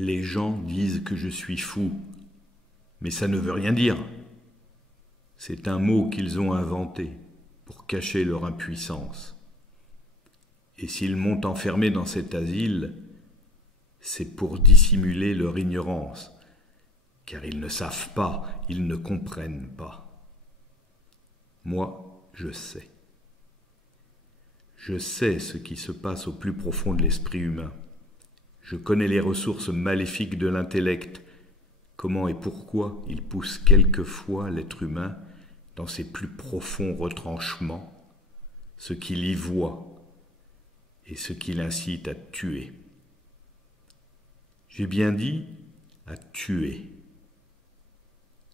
Les gens disent que je suis fou, mais ça ne veut rien dire. C'est un mot qu'ils ont inventé pour cacher leur impuissance. Et s'ils m'ont enfermé dans cet asile, c'est pour dissimuler leur ignorance, car ils ne savent pas, ils ne comprennent pas. Moi, je sais. Je sais ce qui se passe au plus profond de l'esprit humain. Je connais les ressources maléfiques de l'intellect, comment et pourquoi il pousse quelquefois l'être humain dans ses plus profonds retranchements, ce qu'il y voit et ce qui l'incite à tuer. J'ai bien dit à tuer,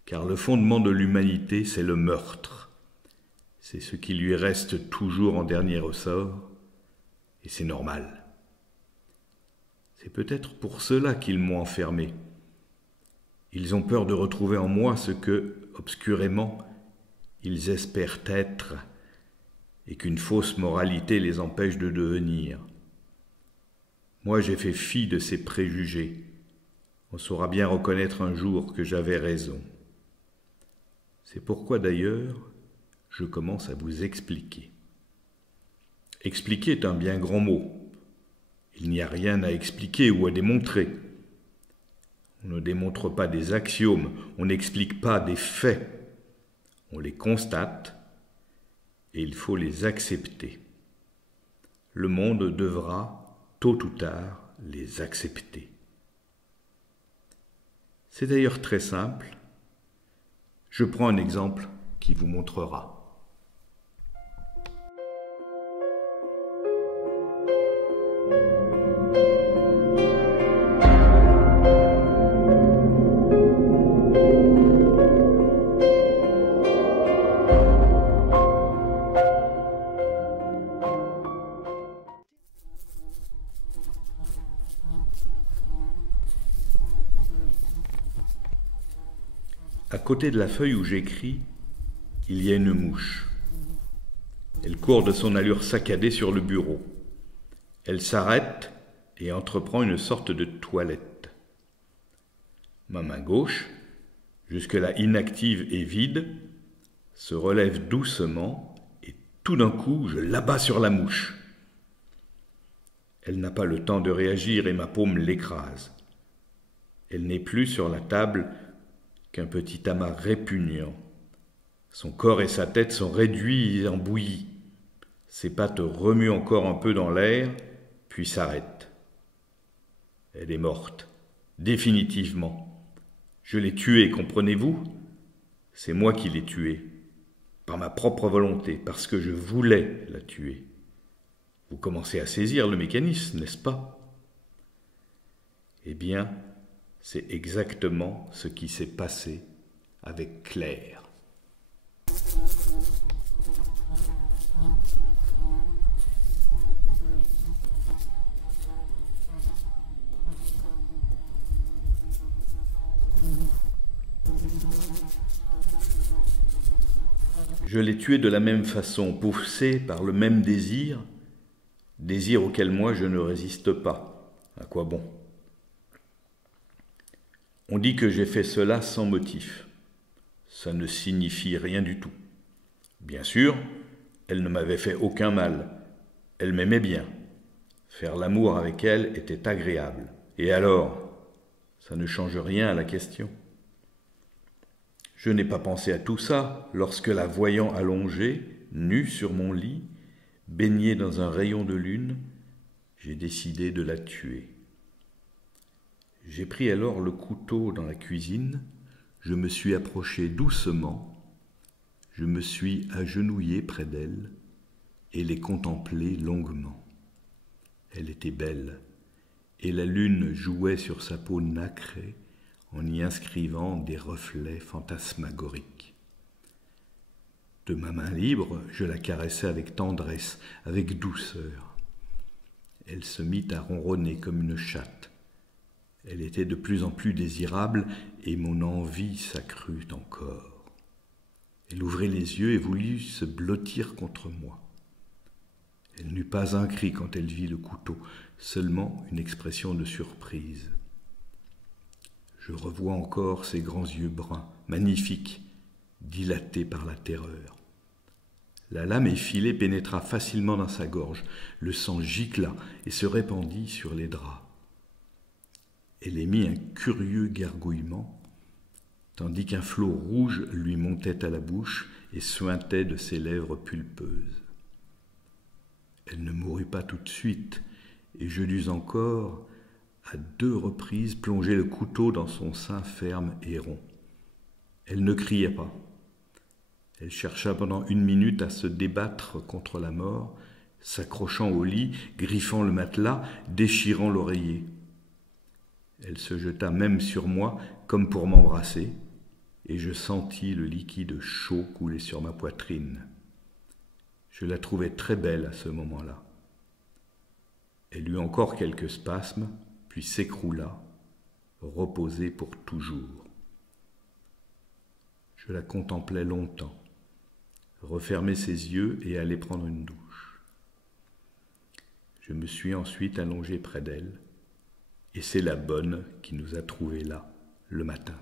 car le fondement de l'humanité, c'est le meurtre. C'est ce qui lui reste toujours en dernier ressort, et c'est normal. C'est peut-être pour cela qu'ils m'ont enfermé. Ils ont peur de retrouver en moi ce que, obscurément, ils espèrent être et qu'une fausse moralité les empêche de devenir. Moi, j'ai fait fi de ces préjugés. On saura bien reconnaître un jour que j'avais raison. C'est pourquoi d'ailleurs, je commence à vous expliquer. Expliquer est un bien grand mot. Il n'y a rien à expliquer ou à démontrer. On ne démontre pas des axiomes, on n'explique pas des faits. On les constate et il faut les accepter. Le monde devra, tôt ou tard, les accepter. C'est d'ailleurs très simple. Je prends un exemple qui vous montrera. À côté de la feuille où j'écris, il y a une mouche. Elle court de son allure saccadée sur le bureau. Elle s'arrête et entreprend une sorte de toilette. Ma main gauche, jusque-là inactive et vide, se relève doucement et tout d'un coup, je l'abats sur la mouche. Elle n'a pas le temps de réagir et ma paume l'écrase. Elle n'est plus sur la table qu'un petit amas répugnant. Son corps et sa tête sont réduits en bouillie. Ses pattes remuent encore un peu dans l'air, puis s'arrêtent. Elle est morte, définitivement. Je l'ai tuée, comprenez-vous? C'est moi qui l'ai tuée, par ma propre volonté, parce que je voulais la tuer. Vous commencez à saisir le mécanisme, n'est-ce pas? Eh bien, c'est exactement ce qui s'est passé avec Claire. Je l'ai tuée de la même façon, poussée par le même désir auquel moi je ne résiste pas. À quoi bon? On dit que j'ai fait cela sans motif. Ça ne signifie rien du tout. Bien sûr, elle ne m'avait fait aucun mal. Elle m'aimait bien. Faire l'amour avec elle était agréable. Et alors, ça ne change rien à la question. Je n'ai pas pensé à tout ça lorsque, la voyant allongée, nue sur mon lit, baignée dans un rayon de lune, j'ai décidé de la tuer. J'ai pris alors le couteau dans la cuisine, je me suis approché doucement, je me suis agenouillé près d'elle et l'ai contemplée longuement. Elle était belle, et la lune jouait sur sa peau nacrée en y inscrivant des reflets fantasmagoriques. De ma main libre, je la caressais avec tendresse, avec douceur. Elle se mit à ronronner comme une chatte. Elle était de plus en plus désirable et mon envie s'accrut encore. Elle ouvrit les yeux et voulut se blottir contre moi. Elle n'eut pas un cri quand elle vit le couteau, seulement une expression de surprise. Je revois encore ses grands yeux bruns, magnifiques, dilatés par la terreur. La lame effilée pénétra facilement dans sa gorge, le sang gicla et se répandit sur les draps. Elle émit un curieux gargouillement, tandis qu'un flot rouge lui montait à la bouche et suintait de ses lèvres pulpeuses. Elle ne mourut pas tout de suite, et je dus encore, à 2 reprises, plonger le couteau dans son sein ferme et rond. Elle ne criait pas. Elle chercha pendant 1 minute à se débattre contre la mort, s'accrochant au lit, griffant le matelas, déchirant l'oreiller. Elle se jeta même sur moi, comme pour m'embrasser, et je sentis le liquide chaud couler sur ma poitrine. Je la trouvais très belle à ce moment-là. Elle eut encore quelques spasmes, puis s'écroula, reposée pour toujours. Je la contemplais longtemps, refermer ses yeux et aller prendre une douche. Je me suis ensuite allongé près d'elle, et c'est la bonne qui nous a trouvés là, le matin.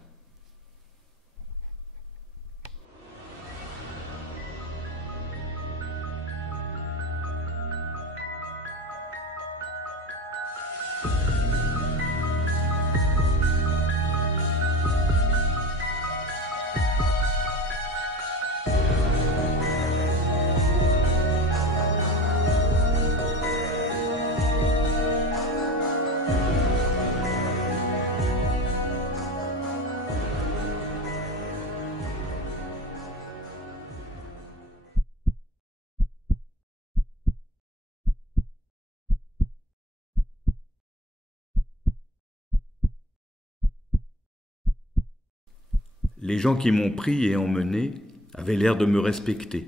Les gens qui m'ont pris et emmené avaient l'air de me respecter,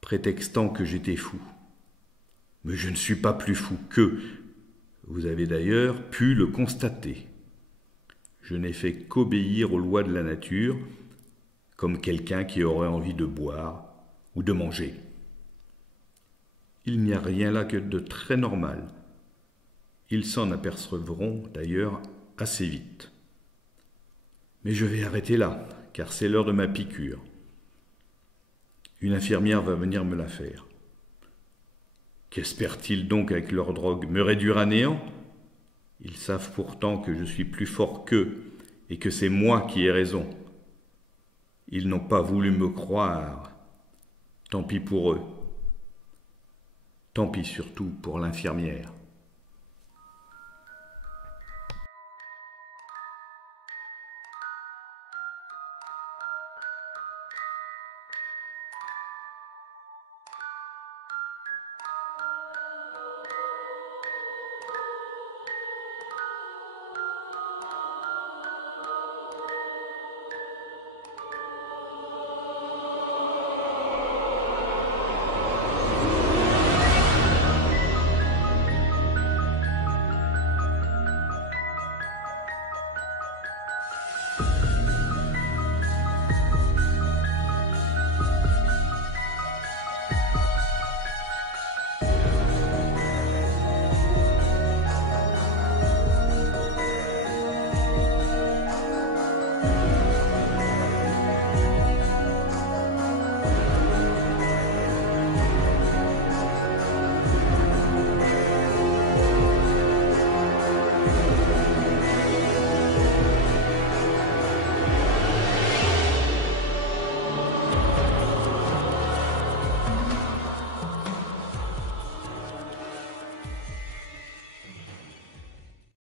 prétextant que j'étais fou. Mais je ne suis pas plus fou qu'eux. Vous avez d'ailleurs pu le constater. Je n'ai fait qu'obéir aux lois de la nature, comme quelqu'un qui aurait envie de boire ou de manger. Il n'y a rien là que de très normal. Ils s'en apercevront d'ailleurs assez vite. Mais je vais arrêter là, car c'est l'heure de ma piqûre. Une infirmière va venir me la faire. Qu'espèrent-ils donc avec leur drogue? Me réduire à néant? Ils savent pourtant que je suis plus fort qu'eux et que c'est moi qui ai raison. Ils n'ont pas voulu me croire. Tant pis pour eux. Tant pis surtout pour l'infirmière.